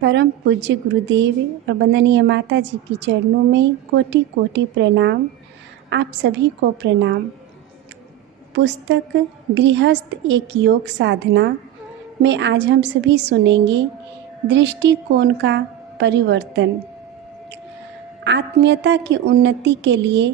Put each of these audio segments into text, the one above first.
परम पूज्य गुरुदेव और वंदनीय माता जी की चरणों में कोटि कोटि प्रणाम। आप सभी को प्रणाम। पुस्तक गृहस्थ एक योग साधना में आज हम सभी सुनेंगे दृष्टिकोण का परिवर्तन। आत्मीयता की उन्नति के लिए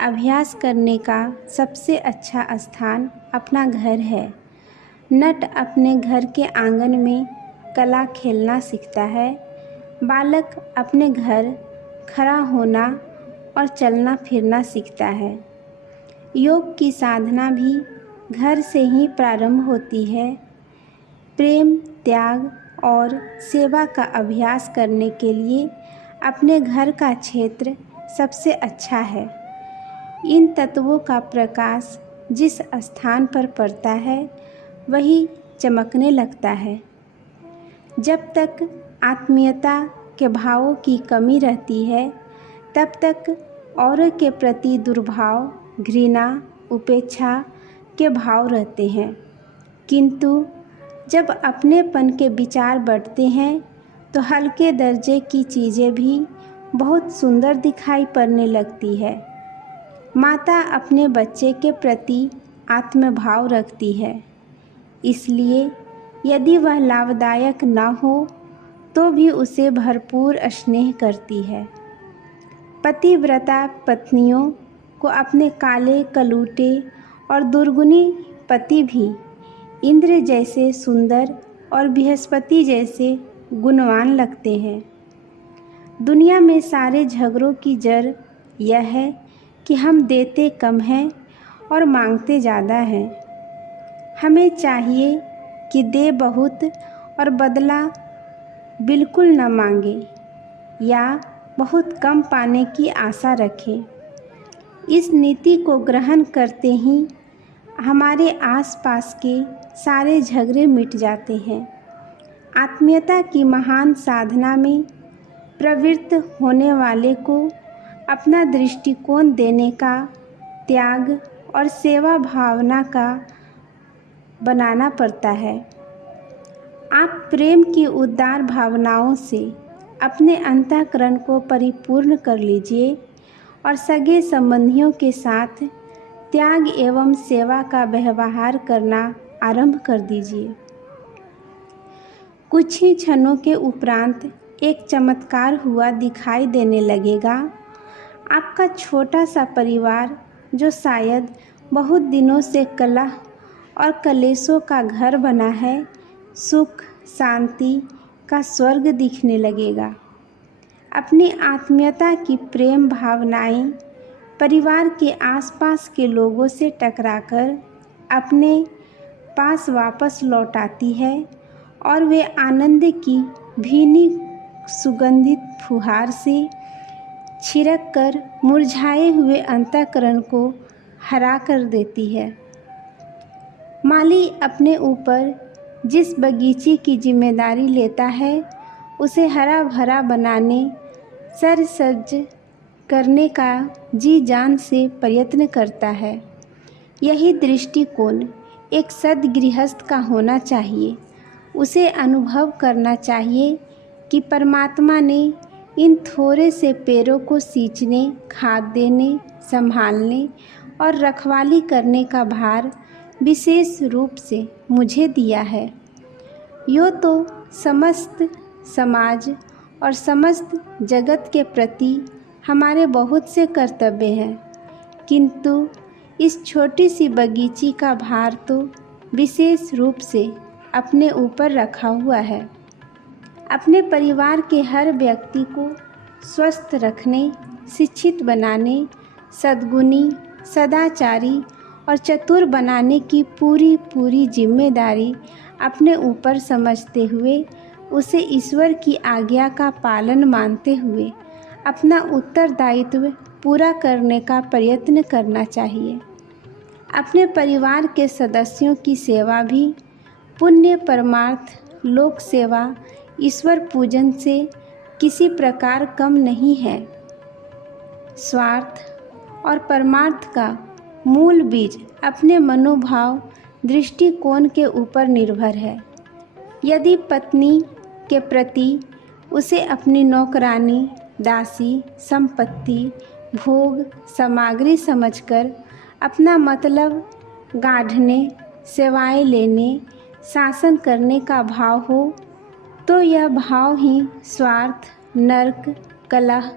अभ्यास करने का सबसे अच्छा स्थान अपना घर है। नट अपने घर के आंगन में कला खेलना सीखता है। बालक अपने घर खड़ा होना और चलना फिरना सीखता है। योग की साधना भी घर से ही प्रारंभ होती है। प्रेम, त्याग और सेवा का अभ्यास करने के लिए अपने घर का क्षेत्र सबसे अच्छा है। इन तत्वों का प्रकाश जिस स्थान पर पड़ता है वही चमकने लगता है। जब तक आत्मीयता के भावों की कमी रहती है तब तक औरों के प्रति दुर्भाव, घृणा, उपेक्षा के भाव रहते हैं। किंतु जब अपनेपन के विचार बढ़ते हैं तो हल्के दर्जे की चीज़ें भी बहुत सुंदर दिखाई पड़ने लगती है। माता अपने बच्चे के प्रति आत्मभाव रखती है, इसलिए यदि वह लाभदायक न हो तो भी उसे भरपूर स्नेह करती है। पतिव्रता पत्नियों को अपने काले, कलूटे और दुर्गुणी पति भी इंद्र जैसे सुंदर और बृहस्पति जैसे गुणवान लगते हैं। दुनिया में सारे झगड़ों की जड़ यह है कि हम देते कम हैं और मांगते ज़्यादा हैं। हमें चाहिए कि दे बहुत और बदला बिल्कुल न मांगे या बहुत कम पाने की आशा रखें। इस नीति को ग्रहण करते ही हमारे आसपास के सारे झगड़े मिट जाते हैं। आत्मीयता की महान साधना में प्रवृत्त होने वाले को अपना दृष्टिकोण देने का, त्याग और सेवा भावना का बनाना पड़ता है। आप प्रेम की उदार भावनाओं से अपने अंतःकरण को परिपूर्ण कर लीजिए और सगे संबंधियों के साथ त्याग एवं सेवा का व्यवहार करना आरंभ कर दीजिए। कुछ ही क्षणों के उपरांत एक चमत्कार हुआ दिखाई देने लगेगा। आपका छोटा सा परिवार, जो शायद बहुत दिनों से कलह और कलेशों का घर बना है, सुख शांति का स्वर्ग दिखने लगेगा। अपनी आत्मीयता की प्रेम भावनाएं परिवार के आसपास के लोगों से टकराकर अपने पास वापस लौटाती है और वे आनंद की भीनी सुगंधित फुहार से छिड़क कर मुरझाए हुए अंतःकरण को हरा कर देती है। माली अपने ऊपर जिस बगीचे की जिम्मेदारी लेता है उसे हरा भरा बनाने, सरसज्ज करने का जी जान से प्रयत्न करता है। यही दृष्टिकोण एक सद्गृहस्थ का होना चाहिए। उसे अनुभव करना चाहिए कि परमात्मा ने इन थोड़े से पेड़ों को सींचने, खाद देने, संभालने और रखवाली करने का भार विशेष रूप से मुझे दिया है। यो तो समस्त समाज और समस्त जगत के प्रति हमारे बहुत से कर्तव्य हैं, किंतु इस छोटी सी बगीची का भार तो विशेष रूप से अपने ऊपर रखा हुआ है। अपने परिवार के हर व्यक्ति को स्वस्थ रखने, शिक्षित बनाने, सद्गुणी, सदाचारी और चतुर बनाने की पूरी जिम्मेदारी अपने ऊपर समझते हुए उसे ईश्वर की आज्ञा का पालन मानते हुए अपना उत्तरदायित्व पूरा करने का प्रयत्न करना चाहिए। अपने परिवार के सदस्यों की सेवा भी पुण्य, परमार्थ, लोक सेवा, ईश्वर पूजन से किसी प्रकार कम नहीं है। स्वार्थ और परमार्थ का मूल बीज अपने मनोभाव, दृष्टिकोण के ऊपर निर्भर है। यदि पत्नी के प्रति उसे अपनी नौकरानी, दासी, संपत्ति, भोग, सामग्री समझकर अपना मतलब गाढ़ने, सेवाएं लेने, शासन करने का भाव हो तो यह भाव ही स्वार्थ, नरक, कलह,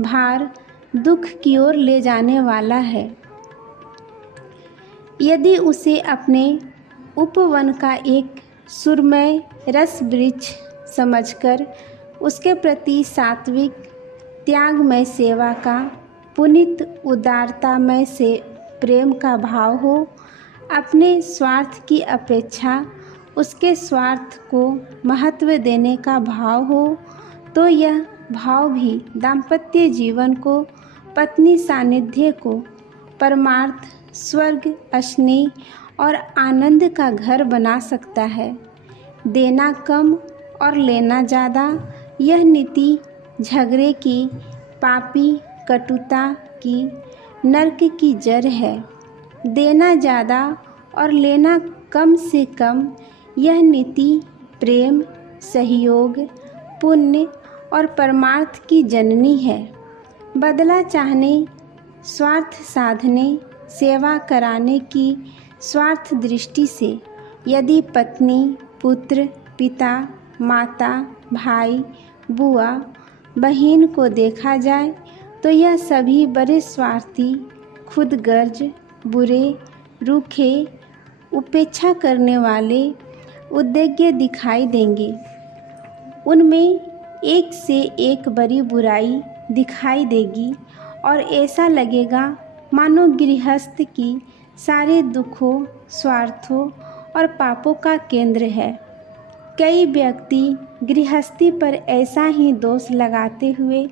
भार, दुख की ओर ले जाने वाला है। यदि उसे अपने उपवन का एक सुरमय रस वृक्ष समझकर उसके प्रति सात्विक, त्यागमय सेवा का, पुनीत उदारतामय से प्रेम का भाव हो, अपने स्वार्थ की अपेक्षा उसके स्वार्थ को महत्व देने का भाव हो, तो यह भाव भी दाम्पत्य जीवन को, पत्नी सानिध्य को, परमार्थ, स्वर्ग, स्नेह और आनंद का घर बना सकता है। देना कम और लेना ज़्यादा, यह नीति झगड़े की, पापी कटुता की, नरक की जड़ है। देना ज़्यादा और लेना कम से कम, यह नीति प्रेम, सहयोग, पुण्य और परमार्थ की जननी है। बदला चाहने, स्वार्थ साधने, सेवा कराने की स्वार्थ दृष्टि से यदि पत्नी, पुत्र, पिता, माता, भाई, बुआ, बहन को देखा जाए तो यह सभी बड़े स्वार्थी, खुदगर्ज, बुरे, रूखे, उपेक्षा करने वाले, उद्देश्य दिखाई देंगे। उनमें एक से एक बड़ी बुराई दिखाई देगी और ऐसा लगेगा मानो गृहस्थ की सारे दुखों, स्वार्थों और पापों का केंद्र है। कई व्यक्ति गृहस्थी पर ऐसा ही दोष लगाते हुए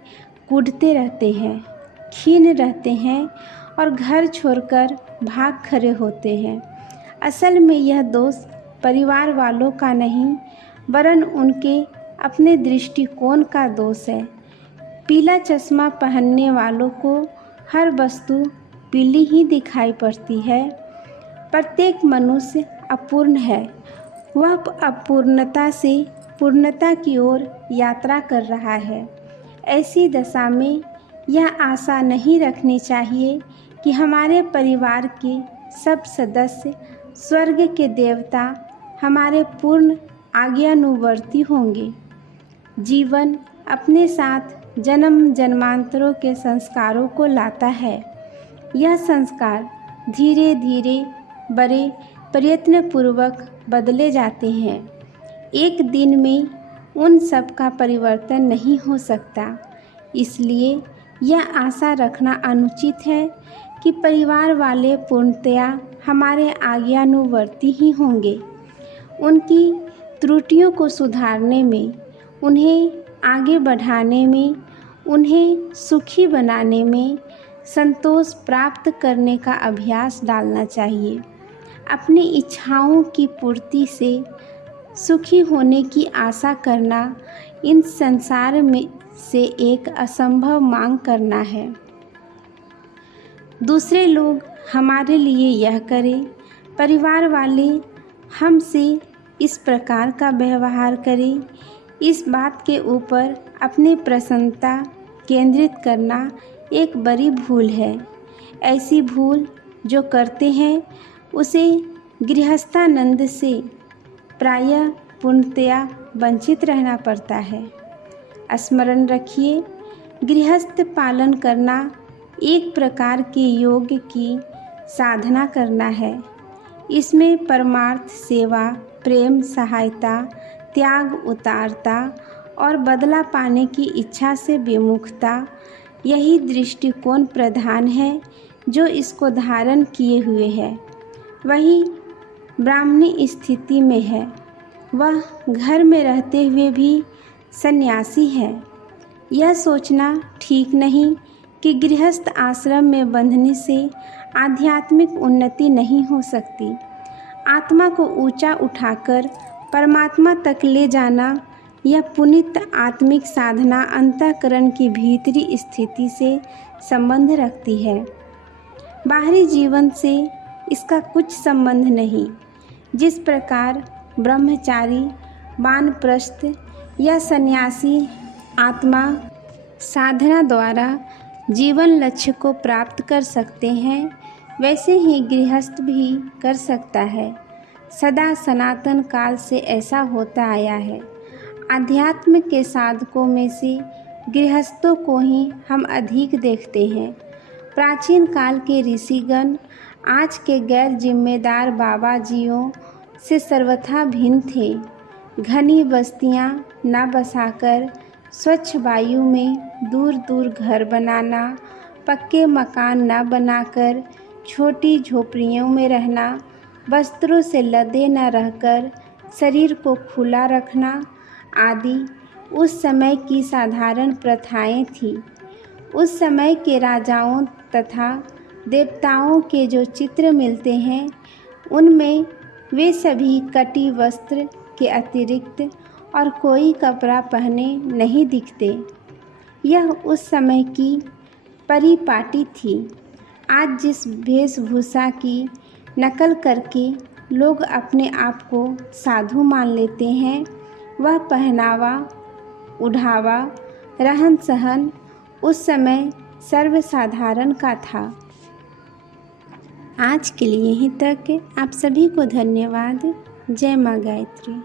कूदते रहते हैं, क्षीण रहते हैं और घर छोड़कर भाग खड़े होते हैं। असल में यह दोष परिवार वालों का नहीं, वरन उनके अपने दृष्टिकोण का दोष है। पीला चश्मा पहनने वालों को हर वस्तु पीली ही दिखाई पड़ती है। प्रत्येक मनुष्य अपूर्ण है, वह अपूर्णता से पूर्णता की ओर यात्रा कर रहा है। ऐसी दशा में यह आशा नहीं रखनी चाहिए कि हमारे परिवार के सब सदस्य स्वर्ग के देवता हमारे पूर्ण आज्ञानुवर्ती होंगे। जीवन अपने साथ जन्म जन्मांतरों के संस्कारों को लाता है। यह संस्कार धीरे धीरे बड़े प्रयत्नपूर्वक बदले जाते हैं। एक दिन में उन सब का परिवर्तन नहीं हो सकता। इसलिए यह आशा रखना अनुचित है कि परिवार वाले पूर्णतया हमारे आज्ञानुवर्ती ही होंगे। उनकी त्रुटियों को सुधारने में, उन्हें आगे बढ़ाने में, उन्हें सुखी बनाने में, संतोष प्राप्त करने का अभ्यास डालना चाहिए। अपनी इच्छाओं की पूर्ति से सुखी होने की आशा करना इन संसार में से एक असंभव मांग करना है। दूसरे लोग हमारे लिए यह करें, परिवार वाले हमसे इस प्रकार का व्यवहार करें, इस बात के ऊपर अपनी प्रसन्नता केंद्रित करना एक बड़ी भूल है। ऐसी भूल जो करते हैं उसे गृहस्थानंद से प्रायः पूर्णतया वंचित रहना पड़ता है। स्मरण रखिए, गृहस्थ पालन करना एक प्रकार के योग की साधना करना है। इसमें परमार्थ, सेवा, प्रेम, सहायता, त्याग, उदारता और बदला पाने की इच्छा से विमुखता, यही दृष्टिकोण प्रधान है जो इसको धारण किए हुए है। वही ब्राह्मणी स्थिति में है, वह घर में रहते हुए भी सन्यासी है। यह सोचना ठीक नहीं कि गृहस्थ आश्रम में बंधने से आध्यात्मिक उन्नति नहीं हो सकती। आत्मा को ऊंचा उठाकर परमात्मा तक ले जाना, यह पुनीत आत्मिक साधना अंतःकरण की भीतरी स्थिति से संबंध रखती है। बाहरी जीवन से इसका कुछ संबंध नहीं। जिस प्रकार ब्रह्मचारी, वानप्रस्थ या सन्यासी आत्मा साधना द्वारा जीवन लक्ष्य को प्राप्त कर सकते हैं, वैसे ही गृहस्थ भी कर सकता है। सदा सनातन काल से ऐसा होता आया है। आध्यात्म के साधकों में से गृहस्थों को ही हम अधिक देखते हैं। प्राचीन काल के ऋषिगण आज के गैर जिम्मेदार बाबा जियों से सर्वथा भिन्न थे। घनी बस्तियां न बसाकर स्वच्छ वायु में दूर दूर घर बनाना, पक्के मकान न बनाकर छोटी झोपड़ियों में रहना, वस्त्रों से लदे न रहकर शरीर को खुला रखना आदि उस समय की साधारण प्रथाएं थीं। उस समय के राजाओं तथा देवताओं के जो चित्र मिलते हैं, उनमें वे सभी कटी वस्त्र के अतिरिक्त और कोई कपड़ा पहने नहीं दिखते। यह उस समय की परिपाटी थी। आज जिस वेशभूषा की नकल करके लोग अपने आप को साधु मान लेते हैं, वह पहनावा, उढ़ावा, रहन सहन उस समय सर्वसाधारण का था। आज के लिए यहीं तक। आप सभी को धन्यवाद। जय माँ गायत्री।